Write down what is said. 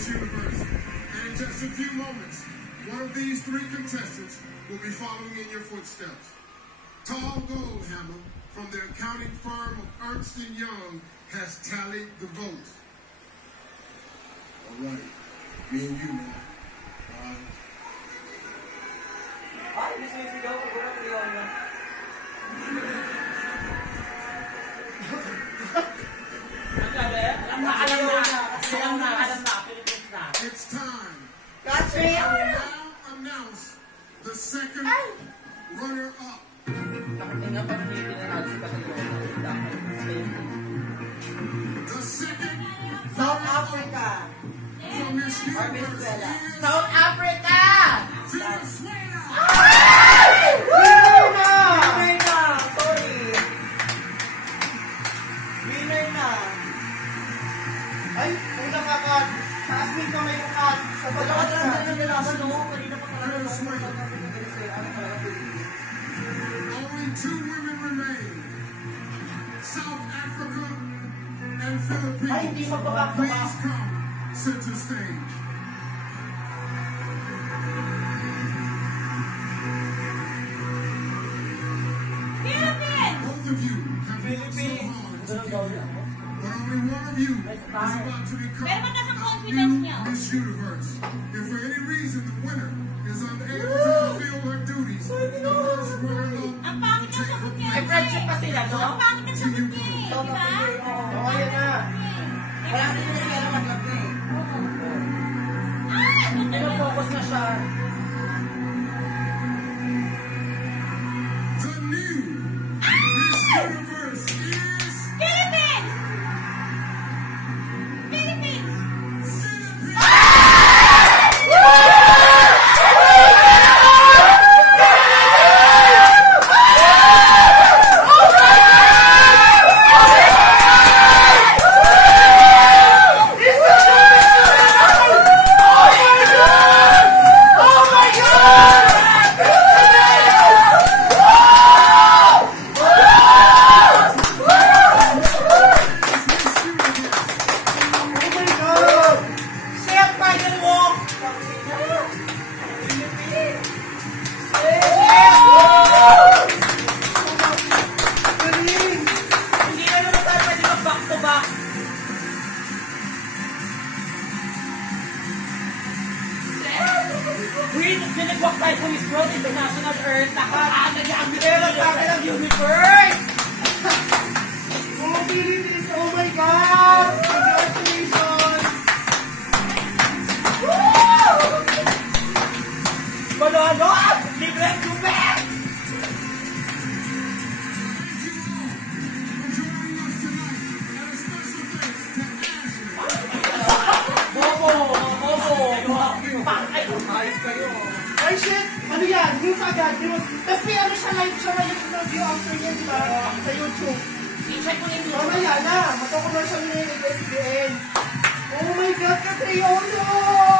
Miss Universe. And in just a few moments, one of these three contestants will be following in your footsteps. Tall Goldhammer from the accounting firm of Ernst & Young has tallied the votes. All right, me and you now. Ay, bisigaw ko ba ito yun? Alam na. It's time. Gotcha. I will now announce the second runner-up. The second South Africa. from Miss Universe is South Africa. Venezuela. Winner na! Sorry. Winner na. Ay, unang kakad. Taas din kamay yung kat. Sa pagkakas na nilalaban, no? Kanina pa Venezuela. Only two women remain. South Africa and Philippines. Ay, hindi magbaback-to-back. Please come center stage. Both of you have worked so hard to get here. But only one of you is about to become new Miss Universe. If for any reason the winner is unable to fulfill her duties, the first runner-up will take her May place. friendship pa sila, no? To you both. Oo, yan na. Wala kasi na siya naman lang eh. Focus na siya. The new Miss Universe is Philippines! Philippines! Pinagwak tayo sa Miss World International Earth. Nakakaano niya ang pera sa akin ng universe! Oh, Philippines! Oh my God! Congratulations! Manalo! Libre ang tubig! Ay, shit! Ano yan? News agad, news. Tapos may ano siya, live siya ngayon interview after niya, di ba? Sa YouTube. I-check mo yung Mamaya na, matakommercial na yung SBN. Oh my God, Catriona!